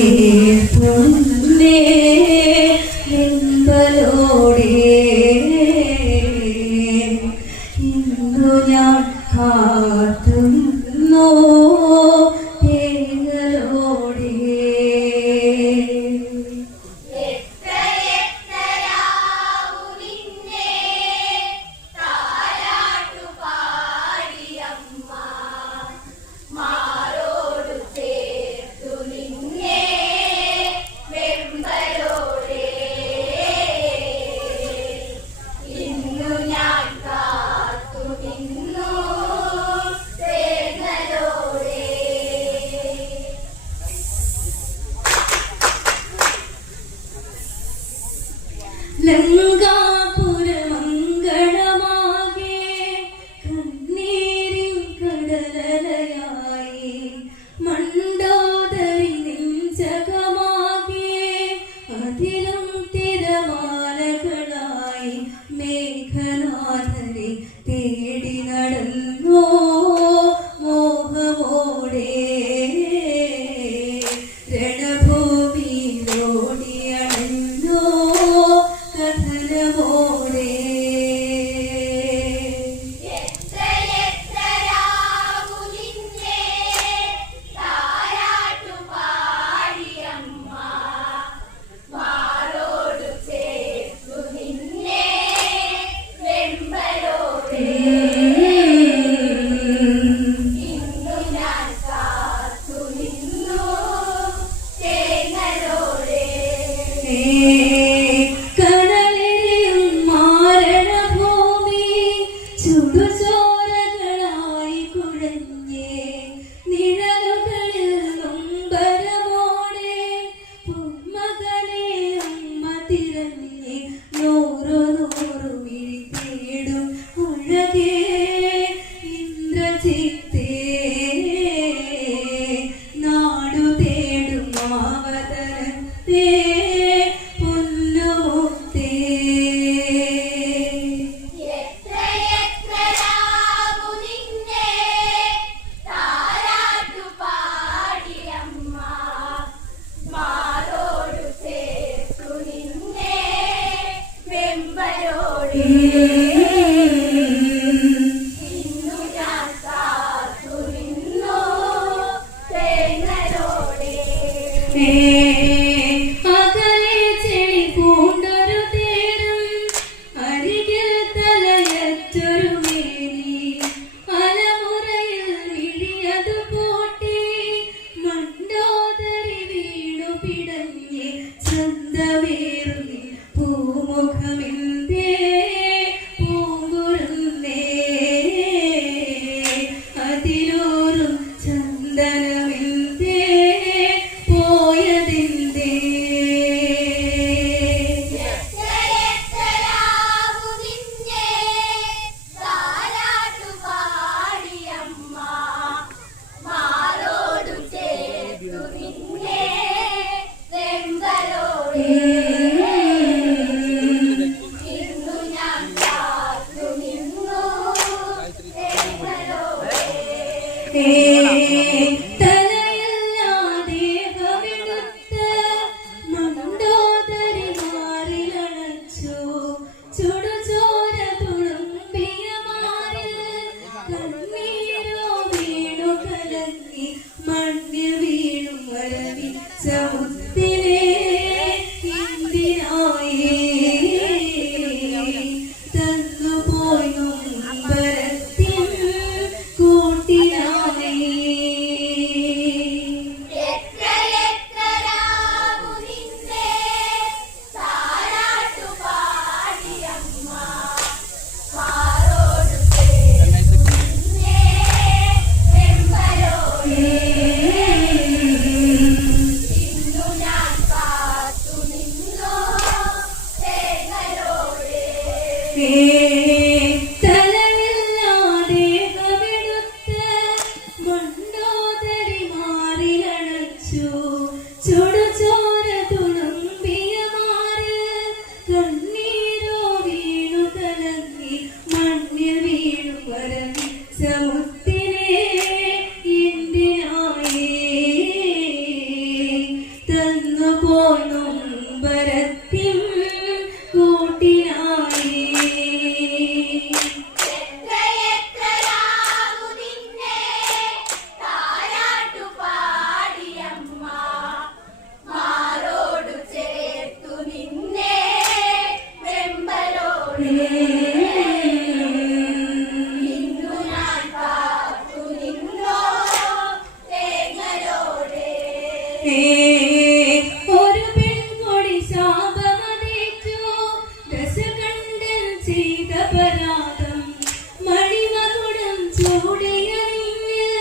ചേർത്തുന്നേ വെമ്പലോടെ ഇന്നു ഞാൻ കാത്തുന്നോ തേങ്ങലോടെ ലങ്കാപുരമംഗളമാകെ കണ്ണീരിൻ കടലലയായി മണ്ടോദരി നെഞ്ചകമാകെ അതിലും തിരമാലകളായി മേഘനാഥനെ തേടി നടന്നോ മോഹമോടെ രണഭൂമിയിലോടിയണഞ്ഞോ കഥനമോടെ കടലിലും മാരണഭൂമി ചുടുചോരകളായി കുഴഞ്ഞേ നിഴലുകളിൽ നൊമ്പരമോടെ പൊന്മകനെ അമ്മ തിരഞ്ഞേ നൂറു നൂറു വിഴി തേടും അഴകേ ഇന്ദ്രജിത്തേ നാടു തേടും അവതരത്തെ അകലെ ചെളി പൂണ്ടൊരു തേരും അരികിൽ തലയറ്റൊരു മേനി അലമുറയിൽ വിഴിയതു പൂട്ടി മണ്ടോദരി വീണു പിടഞ്ഞ് ചന്തവേറുന്നി പൂമുഖമെന്തേ പൂങ്കുരുന്നേ അതിലൂറും ചന്ദനമെന്തേ തലയില്ലാദേഹമെടുത്ത് മണ്ടോദരി മാറിലണച്ചു ചുടുചോര തുളുമ്പിയ മാറിൽ കണ്ണീരോ വീണു കലങ്ങി മണ്ണിൽ വീണു മരവിച്ച മുത്തിനെ എന്തിനായി തന്നുപോയി നൊമ്പരത്തിൻ കൂട്ടിനായി ഇന്നു ഞാൻ തന്നുപോയി നൊമ്പരത്തിൻ കൂട്ടിനായി. ഒരു പെൺകൊടി ശാപമതേറ്റു ദശകണ്ഠൻ ചെയ്ത പരാതം മണിമകുടം ചൂടിയ നിന്നിൽ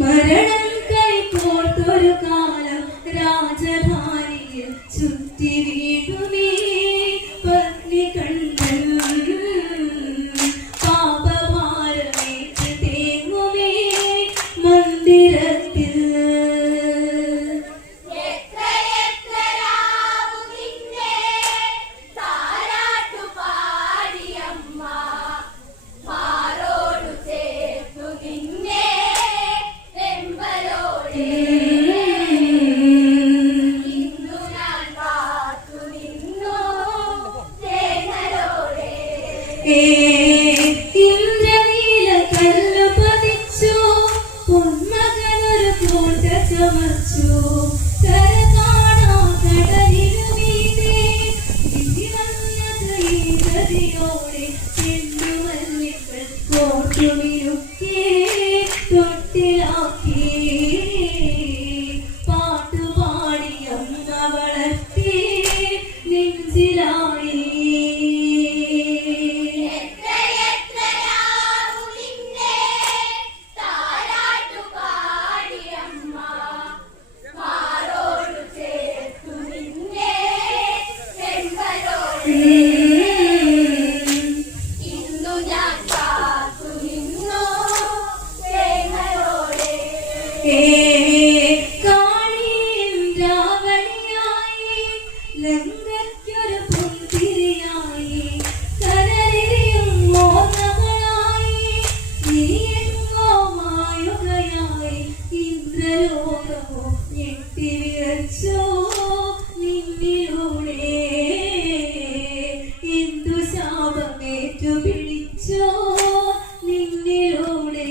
മരണം കൈകോർത്തൊരു കാലം രാജധാനിയിൽ ചുറ്റി വീഴുമേ പത്നി കണ്ഠൻ പാപഭാരമേറ്റ് തേങ്ങുമേ മന്ദിരത്തിൽ. ഇന്ദ്രനീല കല്ലു പതിച്ചു പൊന്മകനൊരു കോട്ട ചമച്ചു കരകാണാ കടലിനു മീതെ വിധി വന്നത് ഈ ഗതിയോടെ ചെല്ലുമല്ലികൾ കോട്ടുമിരുക്കി തൊട്ടിലാക്കി പാട്ടുപാടി അമ്മ വളർത്തി നെഞ്ചിലായി. കാണിയും രാവണിയായി ലങ്കയ്ക്കൊരു പുന്തിരിയായി കനലിരിയും മോഹങ്ങളായി നീയെങ്ങോ മായുകയായി ഇന്ദ്രലോകമോ ഞെട്ടിവിറച്ചോ നിന്നിലൂടെ ഇന്ദു ശാപമേറ്റു പിടിച്ചോ നിന്നിലൂടെ.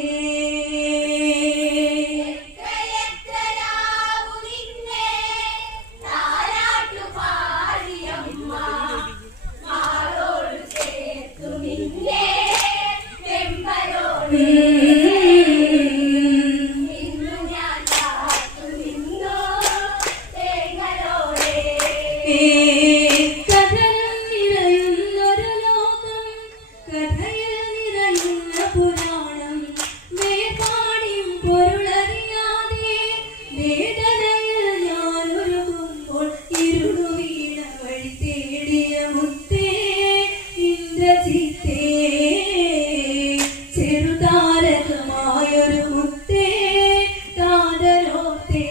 കഥയിൽ നിറയുന്നൊരു ലോകം കഥയിൽ നിറയുന്ന പുരാണം വേപാടിയും പൊരുളറിയാതെ വേദനയിൽ ഞാനൊരുങ്ങുമ്പോൾ ഇരുളു വീണ വഴി തേടിയ മുത്തേ ഇന്ദ്രജിത്തേ ചെറുതാരകമായൊരു മുത്തേ കാതരോത്തേ.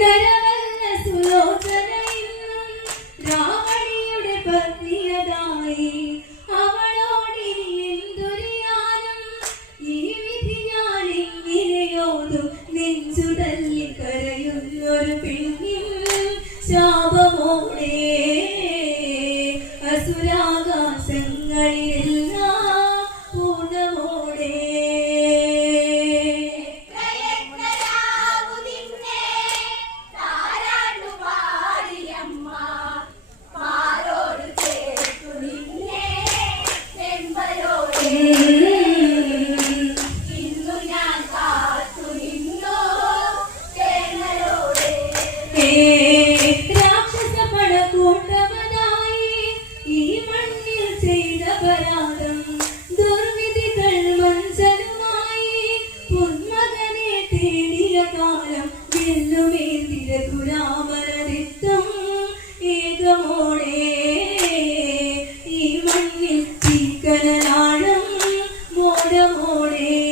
നരവല്ല സുലോചനയിന്നും രാവണിയുടെ പത്നിയതായി അവളോടിനി എന്തൊരിയാനും ഈ വിധി ഞാൻ എങ്ങിനെയോതും നെഞ്ചുതല്ലി കരയുന്നൊരു പെണ്ണിൻ ശാപമോടെ അസുരാകാശങ്ങളിലെല്ലാം പൂർണ്ണമോടെ. രാക്ഷസ പടക്കൂട്ടവനായി ഈ മണ്ണിൽ ചെയ്ത പരാതം ദുർവിധികൾ മഞ്ചലുമായി പൊന്മകനെ തേടിയ കാലം വെല്ലുമേന്തിര തുരാമരരിത്തം ഏകമോടെ ഈ മണ്ണിൽ ചീക്കനാഴം മോടമോടെ.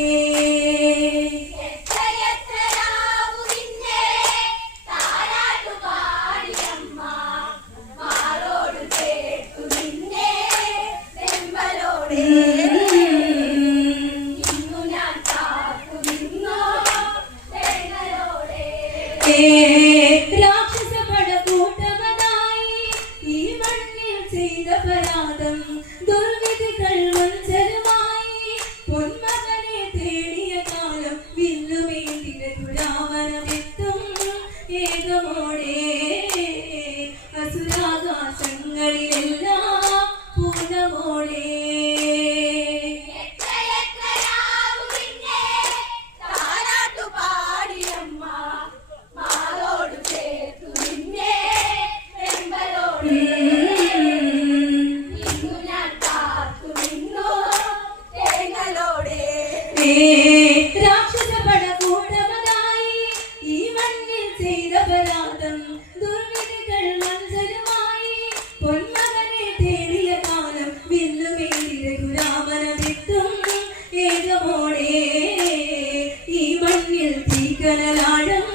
രാക്ഷസ പടകൂട്ടമതായി ഈ മണ്ണിൽ ചെയ്ത പരാതം ദുർവിധികൾ മത്സരമായി പൊന്മകനെ തേടിയ കാലം വില്ലുമേറി രഘുരാമനമെത്തും ഏകമോടെ ഈ മണ്ണിൽ തീക്കനലാഴം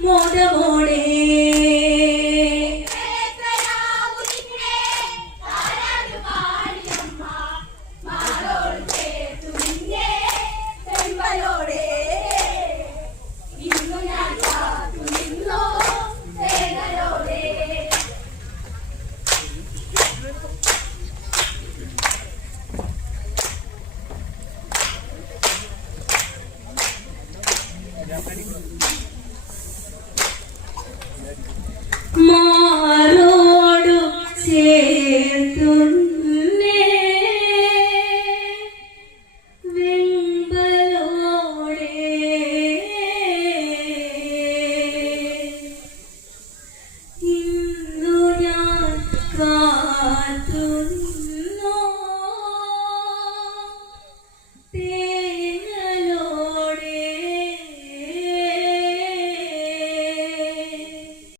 മോദമോടെ മാറോടു ചേർത്തുന്നേ വെമ്പലോടെ ഇന്നു ഞാൻ കാത്തുനിന്നോ